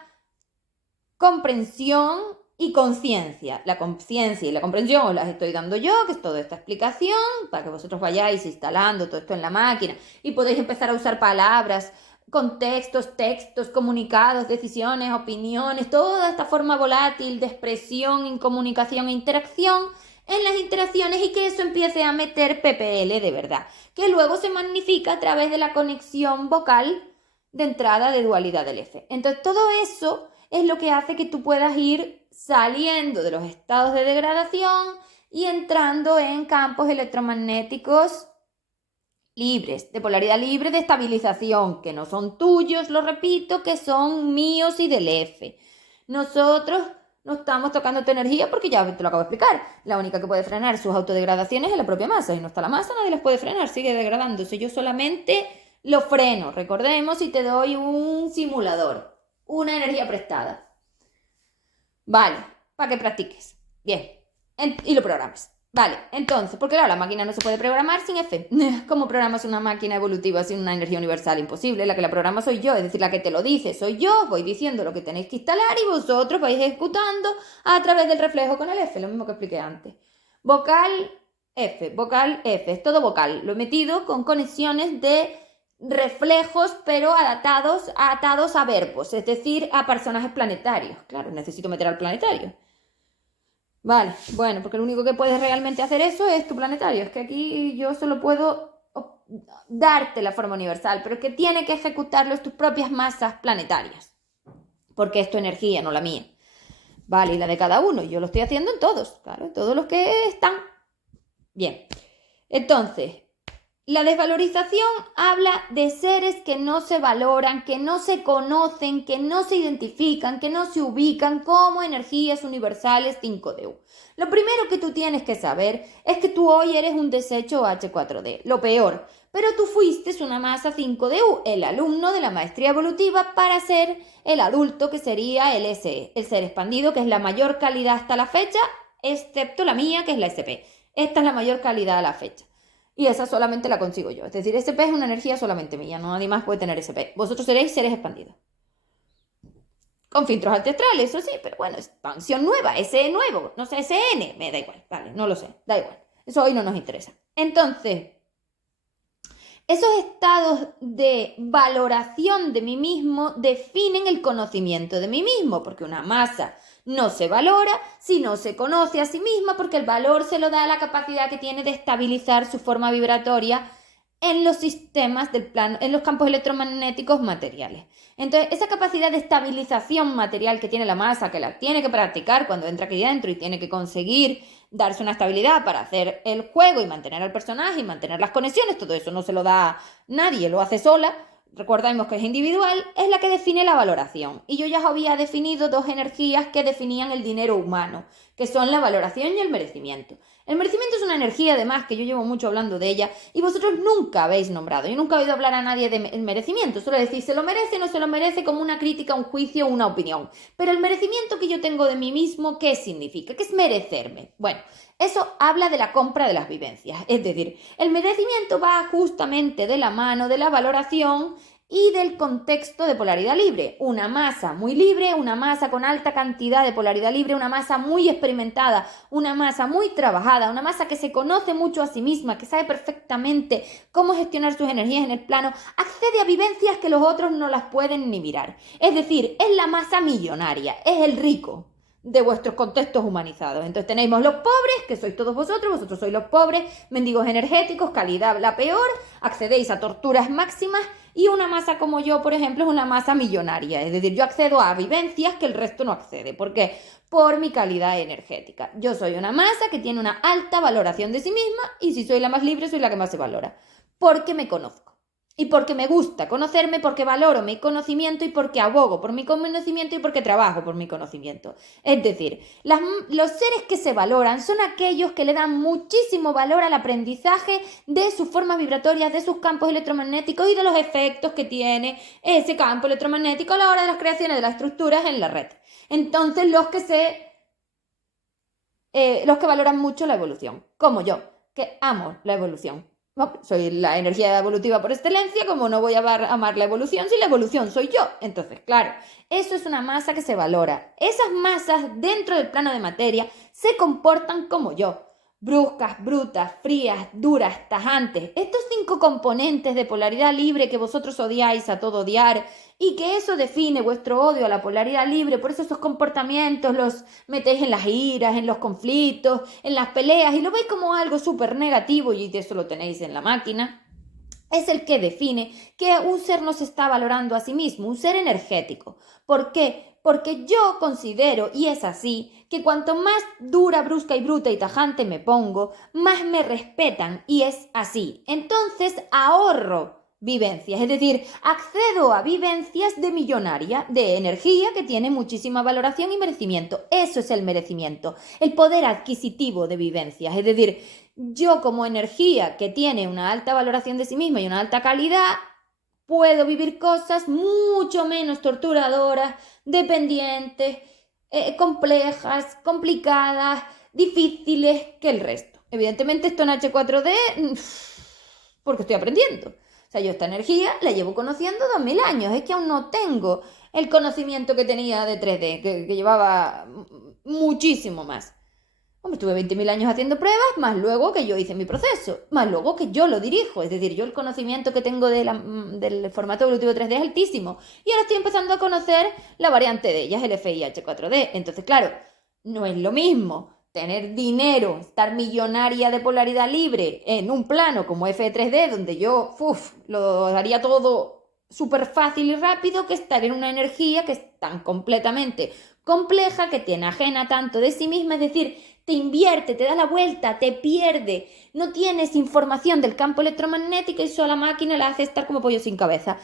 comprensión y conciencia. La conciencia y la comprensión os las estoy dando yo, que es toda esta explicación, para que vosotros vayáis instalando todo esto en la máquina y podéis empezar a usar palabras, contextos, textos, comunicados, decisiones, opiniones, toda esta forma volátil de expresión en comunicación e interacción en las interacciones, y que eso empiece a meter PPL de verdad, que luego se magnifica a través de la conexión vocal de entrada de dualidad del F. Entonces todo eso es lo que hace que tú puedas ir saliendo de los estados de degradación y entrando en campos electromagnéticos libres, de polaridad libre, de estabilización, que no son tuyos, lo repito, que son míos y del F. Nosotros no estamos tocando tu energía porque ya te lo acabo de explicar. La única que puede frenar sus autodegradaciones es la propia masa. Y no está la masa, nadie las puede frenar, sigue degradándose. Yo solamente lo freno. Recordemos, y te doy un simulador, una energía prestada. Vale, para que practiques. Bien, y lo programes. Vale, entonces, porque claro, la máquina no se puede programar sin F. ¿Cómo programas una máquina evolutiva sin una energía universal? Imposible. La que la programa soy yo, es decir, la que te lo dice soy yo. Voy diciendo lo que tenéis que instalar y vosotros vais ejecutando a través del reflejo con el F, lo mismo que expliqué antes. Vocal F, es todo vocal. Lo he metido con conexiones de reflejos, pero atados a verbos, es decir, a personajes planetarios. Claro, necesito meter al planetario. Vale, bueno, porque lo único que puedes realmente hacer eso es tu planetario. Es que aquí yo solo puedo darte la forma universal, pero que tiene que ejecutarlo es tus propias masas planetarias, porque es tu energía, no la mía. Vale, y la de cada uno, y yo lo estoy haciendo en todos, claro, en todos los que están. Bien, entonces, la desvalorización habla de seres que no se valoran, que no se conocen, que no se identifican, que no se ubican como energías universales 5D. Lo primero que tú tienes que saber es que tú hoy eres un desecho H4D, lo peor, pero tú fuiste una masa 5D, el alumno de la maestría evolutiva para ser el adulto que sería el SE, el ser expandido, que es la mayor calidad hasta la fecha, excepto la mía, que es la SP. Esta es la mayor calidad a la fecha. Y esa solamente la consigo yo. Es decir, SP es una energía solamente mía. No nadie más puede tener SP. Vosotros seréis seres expandidos. Con filtros ancestrales, eso sí. Pero bueno, expansión nueva, SE nuevo. No sé, SN. Me da igual. Vale, no lo sé. Da igual. Eso hoy no nos interesa. Entonces, esos estados de valoración de mí mismo definen el conocimiento de mí mismo. Porque una masa no se valora si no se conoce a sí misma, porque el valor se lo da a la capacidad que tiene de estabilizar su forma vibratoria en los sistemas del plano, en los campos electromagnéticos materiales. Entonces, esa capacidad de estabilización material que tiene la masa, que la tiene que practicar cuando entra aquí dentro y tiene que conseguir darse una estabilidad para hacer el juego y mantener al personaje y mantener las conexiones, todo eso no se lo da nadie, lo hace sola. Recordemos que es individual, es la que define la valoración. Y yo ya os había definido dos energías que definían el dinero humano, que son la valoración y el merecimiento. El merecimiento es una energía, además, que yo llevo mucho hablando de ella y vosotros nunca habéis nombrado. Yo nunca he oído hablar a nadie del merecimiento. Solo decís, se lo merece o no se lo merece, como una crítica, un juicio, una opinión. Pero el merecimiento que yo tengo de mí mismo, ¿qué significa? ¿Qué es merecerme? Bueno, eso habla de la compra de las vivencias. Es decir, el merecimiento va justamente de la mano de la valoración y del contexto de polaridad libre. Una masa muy libre, una masa con alta cantidad de polaridad libre, una masa muy experimentada, una masa muy trabajada, una masa que se conoce mucho a sí misma, que sabe perfectamente cómo gestionar sus energías en el plano, accede a vivencias que los otros no las pueden ni mirar. Es decir, es la masa millonaria, es el rico de vuestros contextos humanizados. Entonces tenemos los pobres, que sois todos vosotros sois los pobres, mendigos energéticos, calidad la peor, accedéis a torturas máximas Y una masa como yo, por ejemplo, es una masa millonaria. Es decir, yo accedo a vivencias que el resto no accede. ¿Por qué? Por mi calidad energética. Yo soy una masa que tiene una alta valoración de sí misma y si soy la más libre, soy la que más se valora. Porque me conozco. Y porque me gusta conocerme, porque valoro mi conocimiento y porque abogo por mi conocimiento y porque trabajo por mi conocimiento. Es decir, los seres que se valoran son aquellos que le dan muchísimo valor al aprendizaje de sus formas vibratorias, de sus campos electromagnéticos y de los efectos que tiene ese campo electromagnético a la hora de las creaciones de las estructuras en la red. Entonces, los que valoran mucho la evolución, como yo, que amo la evolución. No, soy la energía evolutiva por excelencia, como no voy a amar la evolución si la evolución soy yo. Entonces, claro, eso es una masa que se valora. Esas masas dentro del plano de materia se comportan como yo. Bruscas, brutas, frías, duras, tajantes. Estos 5 componentes de polaridad libre que vosotros odiáis a todo odiar y que eso define vuestro odio a la polaridad libre. Por eso esos comportamientos los metéis en las iras, en los conflictos, en las peleas y lo veis como algo súper negativo y de eso lo tenéis en la máquina. Es el que define que un ser no se está valorando a sí mismo, un ser energético. ¿Por qué? Porque yo considero, y es así, que cuanto más dura, brusca y bruta y tajante me pongo, más me respetan, y es así. Entonces ahorro vivencias, es decir, accedo a vivencias de millonaria, de energía que tiene muchísima valoración y merecimiento. Eso es el merecimiento, el poder adquisitivo de vivencias, es decir, yo como energía que tiene una alta valoración de sí misma y una alta calidad, puedo vivir cosas mucho menos torturadoras, dependientes, complejas, complicadas, difíciles que el resto. Evidentemente esto en H4D porque estoy aprendiendo. O sea, yo esta energía la llevo conociendo 2000 años. Es que aún no tengo el conocimiento que tenía de 3D, que llevaba muchísimo más. Hombre, estuve 20.000 años haciendo pruebas, más luego que yo hice mi proceso, más luego que yo lo dirijo. Es decir, yo el conocimiento que tengo del formato evolutivo 3D es altísimo. Y ahora estoy empezando a conocer la variante de ellas, el FIH4D. Entonces, claro, no es lo mismo tener dinero, estar millonaria de polaridad libre en un plano como F3D, donde yo lo haría todo súper fácil y rápido, que estar en una energía que es tan completamente compleja, que te enajena tanto de sí misma, es decir, te invierte, te da la vuelta, te pierde, no tienes información del campo electromagnético y solo la máquina la hace estar como pollo sin cabeza.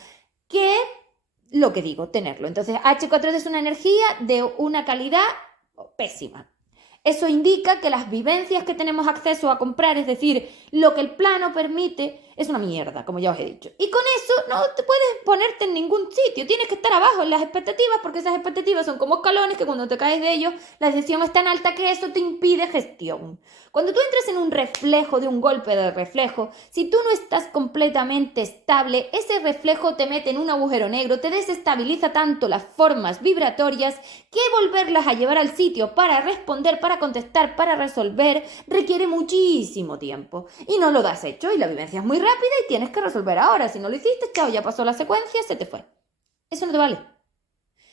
¿Qué? Lo que digo, tenerlo. Entonces, H4D es una energía de una calidad pésima. Eso indica que las vivencias que tenemos acceso a comprar, es decir, lo que el plano permite, es una mierda, como ya os he dicho. Y con eso no te puedes ponerte en ningún sitio, tienes que estar abajo en las expectativas, porque esas expectativas son como escalones que cuando te caes de ellos, la decepción es tan alta que eso te impide gestión. Cuando tú entras en un reflejo de un golpe de reflejo, si tú no estás completamente estable, ese reflejo te mete en un agujero negro, te desestabiliza tanto las formas vibratorias que volverlas a llevar al sitio para responder, para contestar, para resolver, requiere muchísimo tiempo. Y no lo das hecho y la vivencia es muy rápida y tienes que resolver ahora. Si no lo hiciste, chao, ya pasó la secuencia, se te fue. Eso no te vale.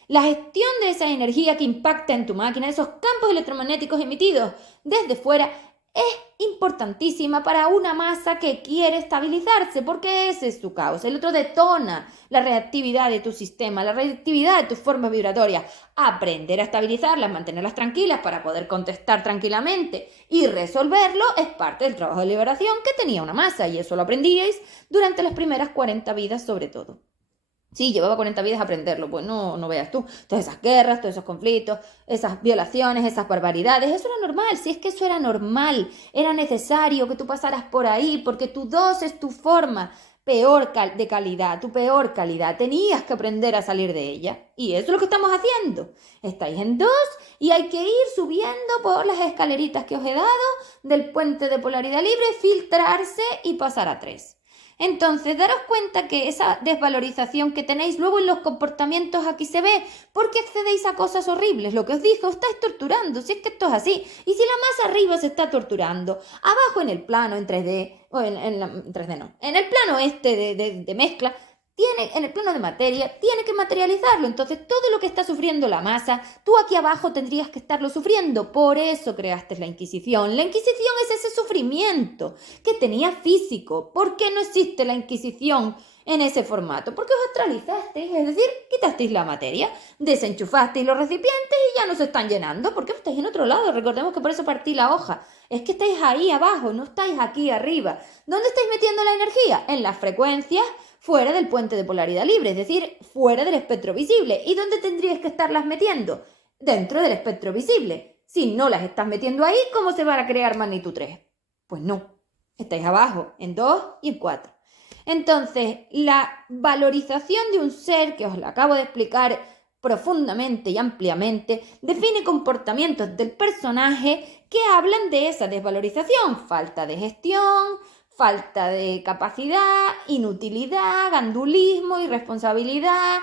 La gestión de esa energía que impacta en tu máquina, esos campos electromagnéticos emitidos desde fuera, es importantísima para una masa que quiere estabilizarse, porque ese es su caos. El otro detona la reactividad de tu sistema, la reactividad de tus formas vibratorias. Aprender a estabilizarlas, mantenerlas tranquilas para poder contestar tranquilamente y resolverlo es parte del trabajo de liberación que tenía una masa, y eso lo aprendíais durante las primeras 40 vidas sobre todo. Sí, llevaba 40 vidas a aprenderlo, pues no veas tú. Todas esas guerras, todos esos conflictos, esas violaciones, esas barbaridades, eso era normal, si es que eso era normal, era necesario que tú pasaras por ahí, porque tu 2 es tu forma peor de calidad, tu peor calidad, tenías que aprender a salir de ella. Y eso es lo que estamos haciendo. Estáis en 2 y hay que ir subiendo por las escaleritas que os he dado del puente de polaridad libre, filtrarse y pasar a 3. Entonces, daros cuenta que esa desvalorización que tenéis luego en los comportamientos aquí se ve, porque accedéis a cosas horribles. Lo que os dije, os estáis torturando, si es que esto es así. Y si la más arriba se está torturando, abajo en el plano en 3D, o en 3D no, en el plano de mezcla, tiene, en el plano de materia, tiene que materializarlo. Entonces, todo lo que está sufriendo la masa, tú aquí abajo tendrías que estarlo sufriendo. Por eso creaste la Inquisición. La Inquisición es ese sufrimiento que tenía físico. ¿Por qué no existe la Inquisición en ese formato? Porque os astralizasteis, es decir, quitasteis la materia, desenchufasteis los recipientes y ya no se están llenando. ¿Por qué estáis en otro lado? Recordemos que por eso partí la hoja. Es que estáis ahí abajo, no estáis aquí arriba. ¿Dónde estáis metiendo la energía? En las frecuencias fuera del puente de polaridad libre, es decir, fuera del espectro visible. ¿Y dónde tendríais que estarlas metiendo? Dentro del espectro visible. Si no las estás metiendo ahí, ¿cómo se van a crear magnitud 3? Pues no, estáis abajo, en 2 y en 4. Entonces, la valorización de un ser, que os lo acabo de explicar profundamente y ampliamente, define comportamientos del personaje que hablan de esa desvalorización, falta de gestión, falta de capacidad, inutilidad, gandulismo, irresponsabilidad,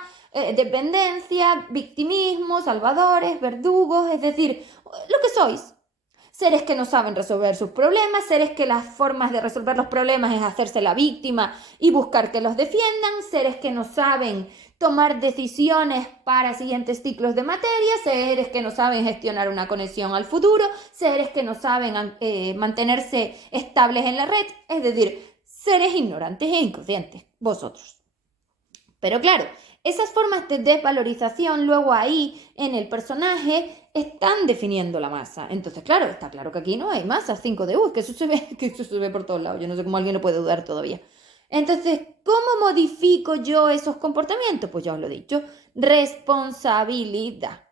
dependencia, victimismo, salvadores, verdugos, es decir, lo que sois. Seres que no saben resolver sus problemas, seres que las formas de resolver los problemas es hacerse la víctima y buscar que los defiendan, seres que no saben tomar decisiones para siguientes ciclos de materia, seres que no saben gestionar una conexión al futuro, seres que no saben mantenerse estables en la red, es decir, seres ignorantes e inconscientes, vosotros. Pero claro, esas formas de desvalorización luego ahí en el personaje están definiendo la masa. Entonces, claro, está claro que aquí no hay masa 5DU, que eso se ve por todos lados. Yo no sé cómo alguien lo puede dudar todavía. Entonces, ¿cómo modifico yo esos comportamientos? Pues ya os lo he dicho, responsabilidad.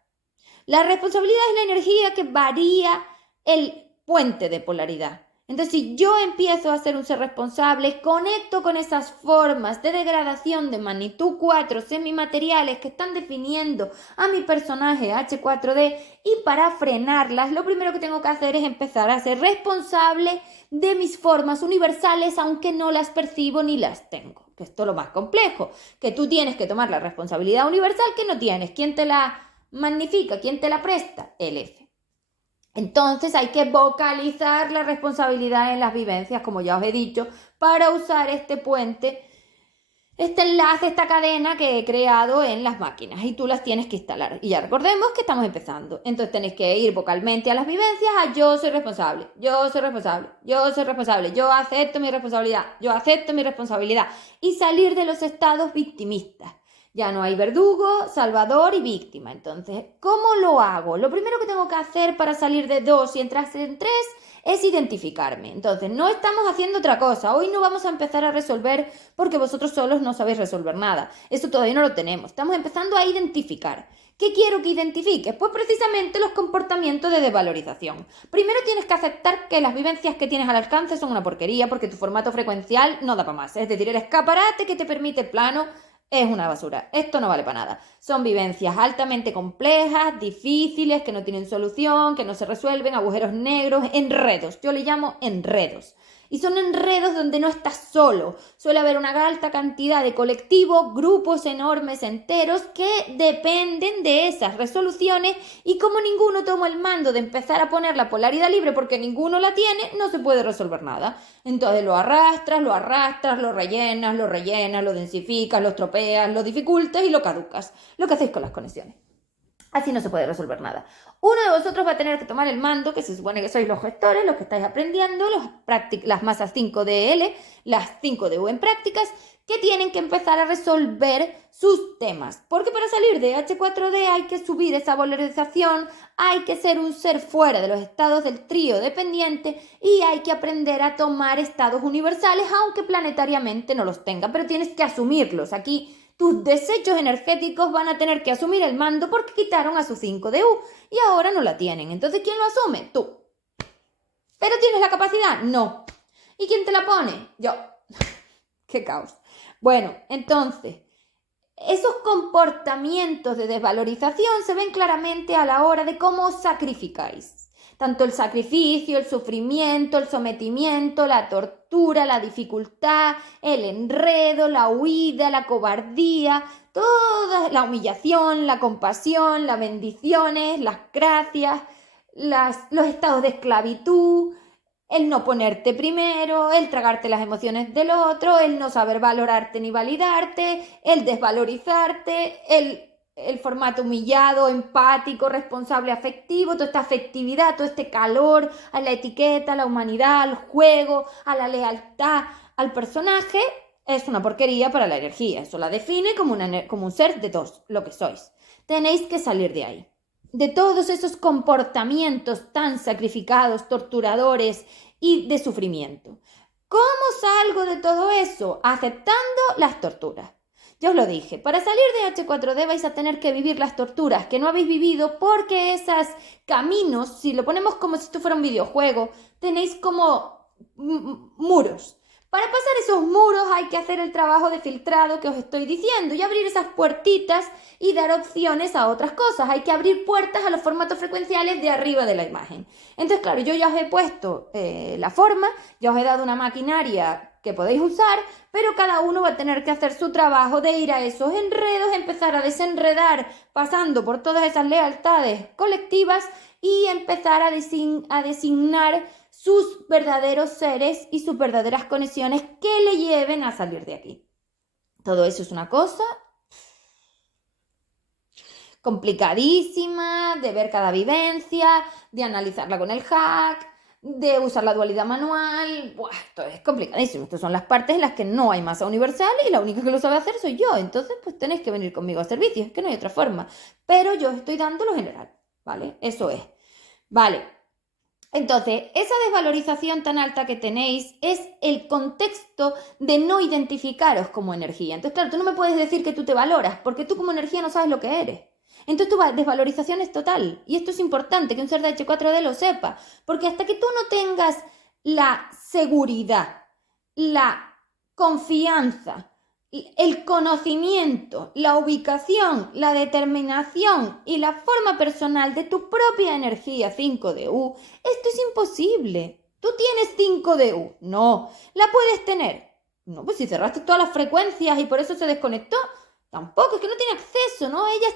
La responsabilidad es la energía que varía el puente de polaridad. Entonces, si yo empiezo a ser un ser responsable, conecto con esas formas de degradación de magnitud 4 semimateriales que están definiendo a mi personaje H4D, y para frenarlas, lo primero que tengo que hacer es empezar a ser responsable de mis formas universales, aunque no las percibo ni las tengo. Que esto es lo más complejo, que tú tienes que tomar la responsabilidad universal que no tienes. ¿Quién te la magnifica? ¿Quién te la presta? El F. Entonces hay que vocalizar la responsabilidad en las vivencias, como ya os he dicho, para usar este puente, este enlace, esta cadena que he creado en las máquinas, y tú las tienes que instalar. Y ya recordemos que estamos empezando. Entonces tenéis que ir vocalmente a las vivencias a yo soy responsable, yo soy responsable, yo soy responsable, yo acepto mi responsabilidad, yo acepto mi responsabilidad, y salir de los estados victimistas. Ya no hay verdugo, salvador y víctima. Entonces, ¿cómo lo hago? Lo primero que tengo que hacer para salir de 2 y entrar en 3 es identificarme. Entonces, no estamos haciendo otra cosa. Hoy no vamos a empezar a resolver porque vosotros solos no sabéis resolver nada. Eso todavía no lo tenemos. Estamos empezando a identificar. ¿Qué quiero que identifiques? Pues precisamente los comportamientos de desvalorización. Primero tienes que aceptar que las vivencias que tienes al alcance son una porquería porque tu formato frecuencial no da para más. Es decir, el escaparate que te permite el plano es una basura. Esto no vale para nada. Son vivencias altamente complejas, difíciles, que no tienen solución, que no se resuelven, agujeros negros, enredos. Yo le llamo enredos. Y son enredos donde no estás solo. Suele haber una alta cantidad de colectivos, grupos enormes enteros que dependen de esas resoluciones, y como ninguno toma el mando de empezar a poner la polaridad libre porque ninguno la tiene, no se puede resolver nada. Entonces lo arrastras, lo rellenas, lo densificas, lo estropeas, lo dificultas y lo caducas. Lo que hacéis con las conexiones. Así no se puede resolver nada. Uno de vosotros va a tener que tomar el mando, que se supone que sois los gestores, los que estáis aprendiendo, las masas 5DL, las 5DU en prácticas, que tienen que empezar a resolver sus temas. Porque para salir de H4D hay que subir esa valorización, hay que ser un ser fuera de los estados del trío dependiente y hay que aprender a tomar estados universales, aunque planetariamente no los tenga, pero tienes que asumirlos. Aquí tus desechos energéticos van a tener que asumir el mando porque quitaron a su 5DU y ahora no la tienen. Entonces, ¿quién lo asume? Tú. ¿Pero tienes la capacidad? No. ¿Y quién te la pone? Yo. ¡Qué caos! Bueno, entonces, esos comportamientos de desvalorización se ven claramente a la hora de cómo os sacrificáis. Tanto el sacrificio, el sufrimiento, el sometimiento, la tortura, la dificultad, el enredo, la huida, la cobardía, toda la humillación, la compasión, las bendiciones, las gracias, los estados de esclavitud, el no ponerte primero, el tragarte las emociones del otro, el no saber valorarte ni validarte, el desvalorizarte, el formato humillado, empático, responsable, afectivo, toda esta afectividad, todo este calor a la etiqueta, a la humanidad, al juego, a la lealtad al personaje, es una porquería para la energía. Eso la define como un ser de dos, lo que sois. Tenéis que salir de ahí. De todos esos comportamientos tan sacrificados, torturadores y de sufrimiento. ¿Cómo salgo de todo eso? Aceptando las torturas. Ya os lo dije, para salir de H4D vais a tener que vivir las torturas que no habéis vivido porque esos caminos, si lo ponemos como si esto fuera un videojuego, tenéis como muros. Para pasar esos muros hay que hacer el trabajo de filtrado que os estoy diciendo y abrir esas puertitas y dar opciones a otras cosas. Hay que abrir puertas a los formatos frecuenciales de arriba de la imagen. Entonces, claro, yo ya os he puesto la forma, ya os he dado una maquinaria que podéis usar, pero cada uno va a tener que hacer su trabajo de ir a esos enredos, empezar a desenredar pasando por todas esas lealtades colectivas y empezar a designar sus verdaderos seres y sus verdaderas conexiones que le lleven a salir de aquí. Todo eso es una cosa complicadísima de ver cada vivencia, de analizarla con el hack, de usar la dualidad manual. Buah, esto es complicadísimo. Estas son las partes en las que no hay masa universal y la única que lo sabe hacer soy yo. Entonces, pues tenéis que venir conmigo a servicio, es que no hay otra forma. Pero yo os estoy dando lo general, ¿vale? Eso es. Vale. Entonces, esa desvalorización tan alta que tenéis es el contexto de no identificaros como energía. Entonces, claro, tú no me puedes decir que tú te valoras, porque tú como energía no sabes lo que eres. Entonces tu desvalorización es total. Y esto es importante que un ser de H4D lo sepa, porque hasta que tú no tengas la seguridad, la confianza, el conocimiento, la ubicación, la determinación y la forma personal de tu propia energía 5DU, esto es imposible. ¿Tú tienes 5DU? No. ¿La puedes tener? No, pues si cerraste todas las frecuencias y por eso se desconectó, tampoco, es que no tiene acceso, ¿no? Ella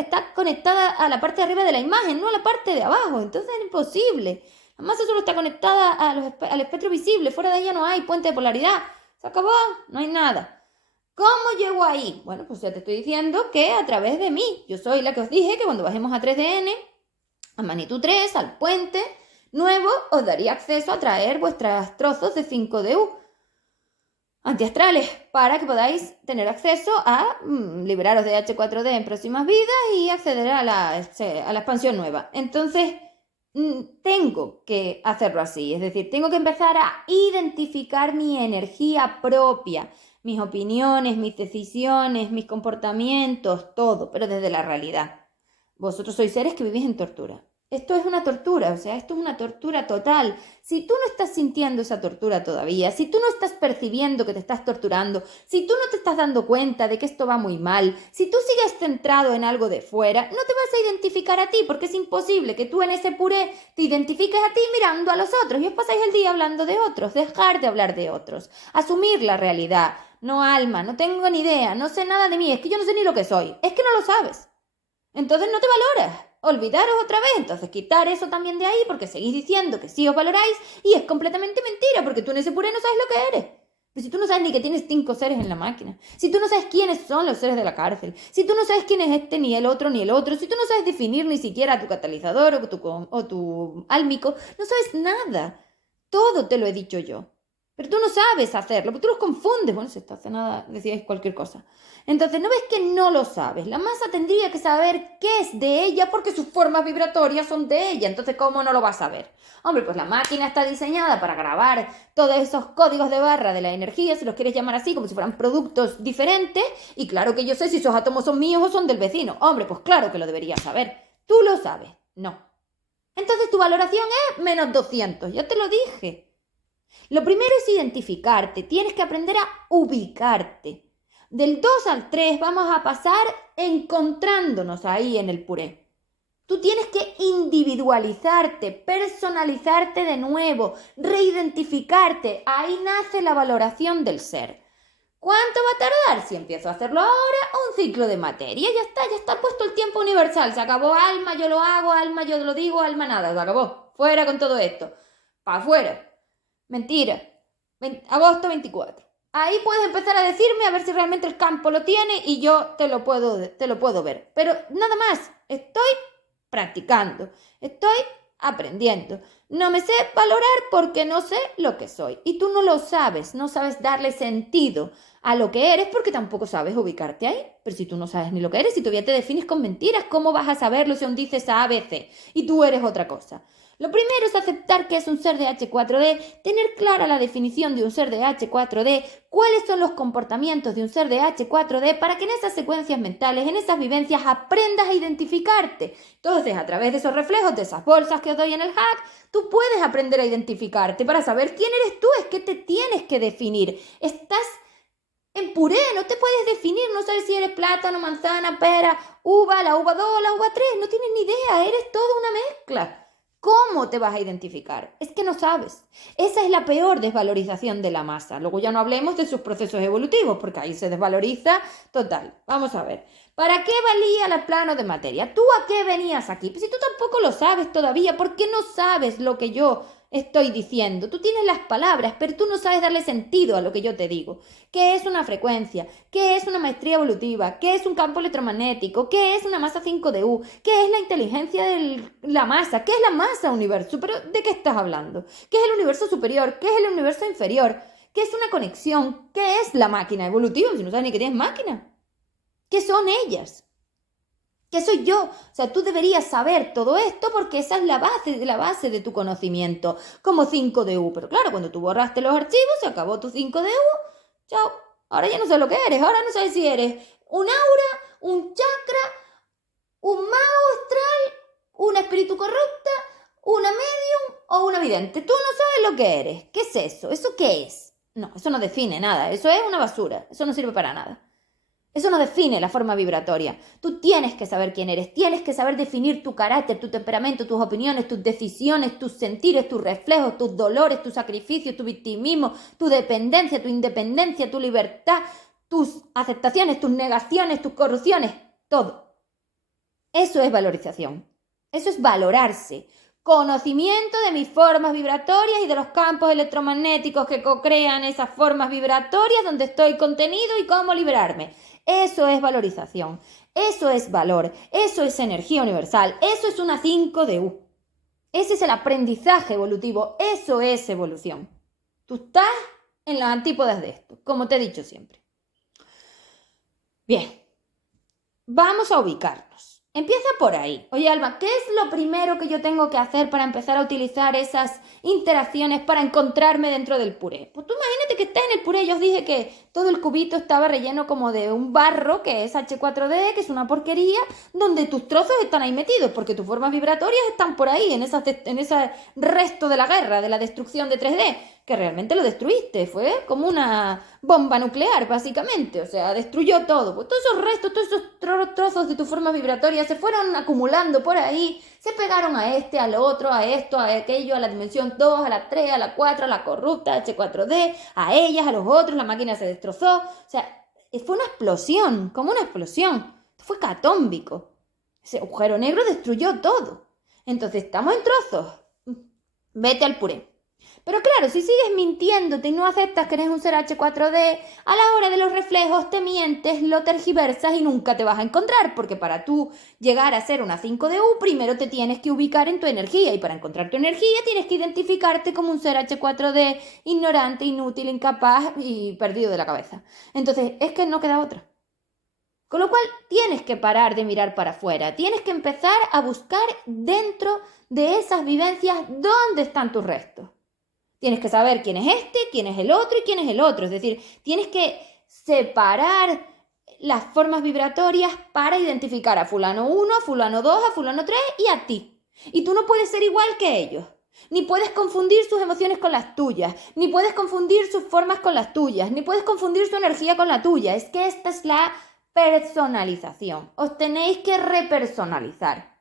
está conectada a la parte de arriba de la imagen, no a la parte de abajo, entonces es imposible. La masa solo está conectada al espectro visible, fuera de ella no hay puente de polaridad. Se acabó, no hay nada. ¿Cómo llego ahí? Bueno, pues ya te estoy diciendo que a través de mí. Yo soy la que os dije que cuando bajemos a 3DN, a magnitud 3, al puente nuevo, os daría acceso a traer vuestros trozos de 5DU antiastrales para que podáis tener acceso a liberaros de H4D en próximas vidas y acceder a la expansión nueva. Entonces, tengo que hacerlo así, es decir, tengo que empezar a identificar mi energía propia, mis opiniones, mis decisiones, mis comportamientos, todo, pero desde la realidad. Vosotros sois seres que vivís en tortura. Esto es una tortura, o sea, esto es una tortura total. Si tú no estás sintiendo esa tortura todavía, si tú no estás percibiendo que te estás torturando, si tú no te estás dando cuenta de que esto va muy mal, si tú sigues centrado en algo de fuera, no te vas a identificar a ti, porque es imposible que tú en ese puré te identifiques a ti mirando a los otros y os pasáis el día hablando de otros. Dejar de hablar de otros, asumir la realidad. No, Alma, no tengo ni idea, no sé nada de mí, es que yo no sé ni lo que soy, es que no lo sabes. Entonces no te valoras. Olvidaros otra vez, entonces quitar eso también de ahí porque seguís diciendo que sí os valoráis y es completamente mentira porque tú en ese puré no sabes lo que eres. Pero si tú no sabes ni que tienes 5 seres en la máquina, si tú no sabes quiénes son los seres de la cárcel, si tú no sabes quién es este ni el otro, si tú no sabes definir ni siquiera tu catalizador o tu álmico, no sabes nada. Todo te lo he dicho yo. Pero tú no sabes hacerlo, porque tú los confundes. Bueno, si esto hace nada, decíais cualquier cosa. Entonces, ¿no ves que no lo sabes? La masa tendría que saber qué es de ella porque sus formas vibratorias son de ella. Entonces, ¿cómo no lo va a saber? Hombre, pues la máquina está diseñada para grabar todos esos códigos de barra de la energía, si los quieres llamar así, como si fueran productos diferentes. Y claro que yo sé si esos átomos son míos o son del vecino. Hombre, pues claro que lo deberías saber. Tú lo sabes. No. Entonces, tu valoración es menos 200. Ya te lo dije. Lo primero es identificarte, tienes que aprender a ubicarte. Del 2 al 3 vamos a pasar encontrándonos ahí en el puré. Tú tienes que individualizarte, personalizarte de nuevo, reidentificarte. Ahí nace la valoración del ser. ¿Cuánto va a tardar? Si empiezo a hacerlo ahora, un ciclo de materia. Ya está puesto el tiempo universal. Se acabó, Alma, yo lo hago, Alma, yo lo digo, Alma, nada, se acabó. Fuera con todo esto. Para afuera. Mentira. Agosto 24. Ahí puedes empezar a decirme a ver si realmente el campo lo tiene y yo te lo puedo ver. Pero nada más, estoy practicando, estoy aprendiendo. No me sé valorar porque no sé lo que soy. Y tú no lo sabes, no sabes darle sentido a lo que eres porque tampoco sabes ubicarte ahí. Pero si tú no sabes ni lo que eres, si todavía te defines con mentiras, ¿cómo vas a saberlo si aún dices A, B, C y tú eres otra cosa? Lo primero es aceptar que es un ser de H4D, tener clara la definición de un ser de H4D, cuáles son los comportamientos de un ser de H4D para que en esas secuencias mentales, en esas vivencias, aprendas a identificarte. Entonces, a través de esos reflejos, de esas bolsas que os doy en el hack, tú puedes aprender a identificarte para saber quién eres tú, es que te tienes que definir. Estás en puré, no te puedes definir, no sabes si eres plátano, manzana, pera, uva, la uva 2, la uva 3, no tienes ni idea, eres toda una mezcla. ¿Cómo te vas a identificar? Es que no sabes. Esa es la peor desvalorización de la masa. Luego ya no hablemos de sus procesos evolutivos, porque ahí se desvaloriza total. Vamos a ver. ¿Para qué valía el plano de materia? ¿Tú a qué venías aquí? Pues si tú tampoco lo sabes todavía, ¿por qué no sabes lo que yo estoy diciendo? Tú tienes las palabras, pero tú no sabes darle sentido a lo que yo te digo. ¿Qué es una frecuencia? ¿Qué es una maestría evolutiva? ¿Qué es un campo electromagnético? ¿Qué es una masa 5D-U? ¿Qué es la inteligencia de la masa? ¿Qué es la masa universo? ¿Pero de qué estás hablando? ¿Qué es el universo superior? ¿Qué es el universo inferior? ¿Qué es una conexión? ¿Qué es la máquina evolutiva? Si no sabes ni qué tienes máquina. ¿Qué son ellas? ¿Qué soy yo? O sea, tú deberías saber todo esto porque esa es la base de tu conocimiento, como 5DU. Pero claro, cuando tú borraste los archivos, se acabó tu 5DU, chao. Ahora ya no sé lo que eres, ahora no sabes si eres un aura, un chakra, un mago astral, un espíritu corrupta, una medium o una vidente. Tú no sabes lo que eres. ¿Qué es eso? ¿Eso qué es? No, eso no define nada, eso es una basura, eso no sirve para nada. Eso no define la forma vibratoria. Tú tienes que saber quién eres, tienes que saber definir tu carácter, tu temperamento, tus opiniones, tus decisiones, tus sentires, tus reflejos, tus dolores, tus sacrificios, tu victimismo, tu dependencia, tu independencia, tu libertad, tus aceptaciones, tus negaciones, tus corrupciones, todo. Eso es valorización. Eso es valorarse. Conocimiento de mis formas vibratorias y de los campos electromagnéticos que co-crean esas formas vibratorias donde estoy contenido y cómo liberarme. Eso es valorización, eso es valor, eso es energía universal, eso es una 5DU. Ese es el aprendizaje evolutivo, eso es evolución. Tú estás en las antípodas de esto, como te he dicho siempre. Bien, vamos a ubicarnos. Empieza por ahí. Oye, Alba, ¿qué es lo primero que yo tengo que hacer para empezar a utilizar esas interacciones para encontrarme dentro del puré? Pues tú imagínate que estás en el puré. Yo os dije que todo el cubito estaba relleno como de un barro, que es H4D, que es una porquería, donde tus trozos están ahí metidos, porque tus formas vibratorias están por ahí, en ese resto de la guerra, de la destrucción de 3D, que realmente lo destruiste. Fue como una bomba nuclear, básicamente. O sea, destruyó todo. Pues todos esos restos, todos esos trozos de tu forma vibratoria se fueron acumulando por ahí, se pegaron a este, al otro, a esto, a aquello, a la dimensión 2, a la 3, a la 4, a la corrupta, H4D, a ellas, a los otros, la máquina se destrozó. O sea, fue una explosión, como una explosión. Fue catómbico. Ese agujero negro destruyó todo. Entonces, estamos en trozos. Vete al puré. Pero claro, si sigues mintiéndote y no aceptas que eres un ser H4D, a la hora de los reflejos te mientes, lo tergiversas y nunca te vas a encontrar, porque para tú llegar a ser una 5DU, primero te tienes que ubicar en tu energía, y para encontrar tu energía tienes que identificarte como un ser H4D, ignorante, inútil, incapaz y perdido de la cabeza. Entonces, es que no queda otra. Con lo cual, tienes que parar de mirar para afuera, tienes que empezar a buscar dentro de esas vivencias dónde están tus restos. Tienes que saber quién es este, quién es el otro y quién es el otro. Es decir, tienes que separar las formas vibratorias para identificar a fulano 1, a fulano 2, a fulano 3 y a ti. Y tú no puedes ser igual que ellos. Ni puedes confundir sus emociones con las tuyas, ni puedes confundir sus formas con las tuyas, ni puedes confundir su energía con la tuya. Es que esta es la personalización. Os tenéis que repersonalizar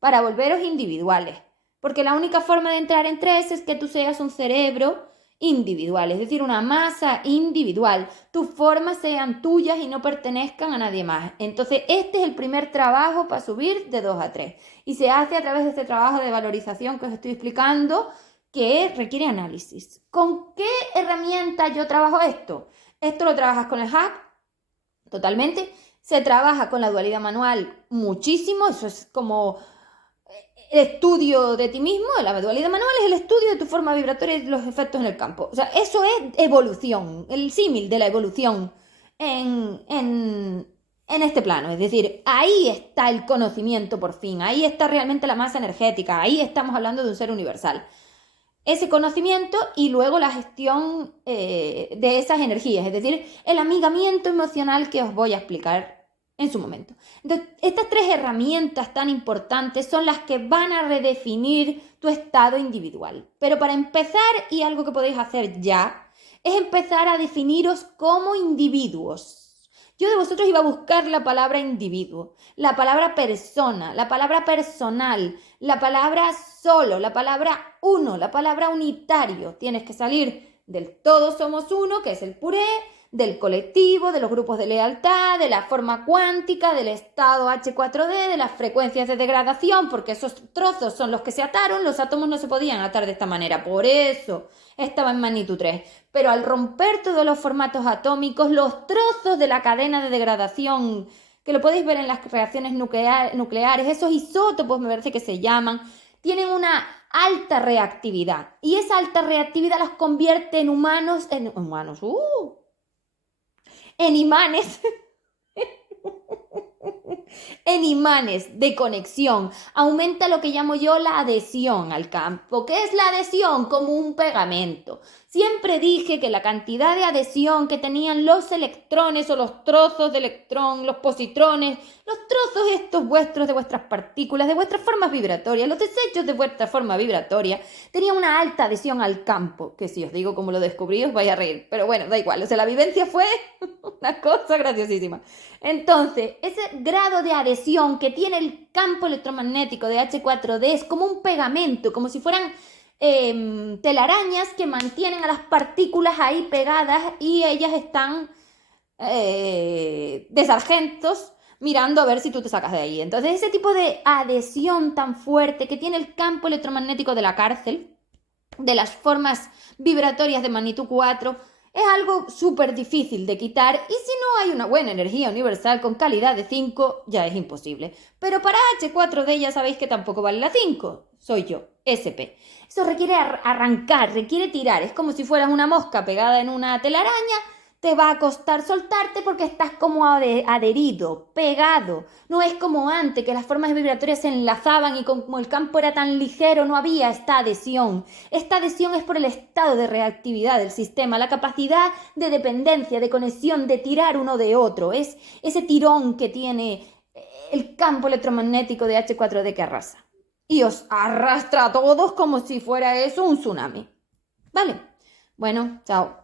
para volveros individuales. Porque la única forma de entrar en tres es que tú seas un cerebro individual, es decir, una masa individual. Tus formas sean tuyas y no pertenezcan a nadie más. Entonces, este es el primer trabajo para subir de 2 a 3. Y se hace a través de este trabajo de valorización que os estoy explicando, que requiere análisis. ¿Con qué herramienta yo trabajo esto? Esto lo trabajas con el hack, totalmente. Se trabaja con la dualidad manual muchísimo, eso es como el estudio de ti mismo. La dualidad manual es el estudio de tu forma vibratoria y los efectos en el campo. O sea, eso es evolución, el símil de la evolución en este plano. Es decir, ahí está el conocimiento por fin, ahí está realmente la masa energética, ahí estamos hablando de un ser universal. Ese conocimiento y luego la gestión de esas energías, es decir, el amigamiento emocional que os voy a explicar en su momento. Entonces, estas tres herramientas tan importantes son las que van a redefinir tu estado individual. Pero para empezar, y algo que podéis hacer ya, es empezar a definiros como individuos. Yo de vosotros iba a buscar la palabra individuo, la palabra persona, la palabra personal, la palabra solo, la palabra uno, la palabra unitario. Tienes que salir del todos somos uno, que es el puré, del colectivo, de los grupos de lealtad, de la forma cuántica, del estado H4D, de las frecuencias de degradación, porque esos trozos son los que se ataron, los átomos no se podían atar de esta manera, por eso estaba en magnitud 3. Pero al romper todos los formatos atómicos, los trozos de la cadena de degradación, que lo podéis ver en las reacciones nucleares, esos isótopos me parece que se llaman, tienen una alta reactividad. Y esa alta reactividad las convierte en en imanes, en imanes de conexión. Aumenta lo que llamo yo la adhesión al campo. ¿Qué es la adhesión? Como un pegamento. Siempre dije que la cantidad de adhesión que tenían los electrones o los trozos de electrón, los positrones, los trozos estos vuestros de vuestras partículas, de vuestras formas vibratorias, los desechos de vuestra forma vibratoria, tenían una alta adhesión al campo, que si os digo cómo lo descubrí os vais a reír, pero bueno, da igual, o sea, la vivencia fue una cosa graciosísima. Entonces, ese grado de adhesión que tiene el campo electromagnético de H4D es como un pegamento, como si fueran telarañas que mantienen a las partículas ahí pegadas y ellas están de sargentos mirando a ver si tú te sacas de ahí. Entonces, ese tipo de adhesión tan fuerte que tiene el campo electromagnético de la cárcel, de las formas vibratorias de magnitud 4, es algo súper difícil de quitar, y si no hay una buena energía universal con calidad de 5, ya es imposible. Pero para H4D ya sabéis que tampoco vale la 5, soy yo, SP. Eso requiere arrancar, requiere tirar, es como si fueras una mosca pegada en una telaraña. Te va a costar soltarte porque estás como adherido, pegado. No es como antes, que las formas vibratorias se enlazaban y como el campo era tan ligero no había esta adhesión. Esta adhesión es por el estado de reactividad del sistema, la capacidad de dependencia, de conexión, de tirar uno de otro. Es ese tirón que tiene el campo electromagnético de H4D que arrasa. Y os arrastra a todos como si fuera eso un tsunami. ¿Vale? Bueno, chao.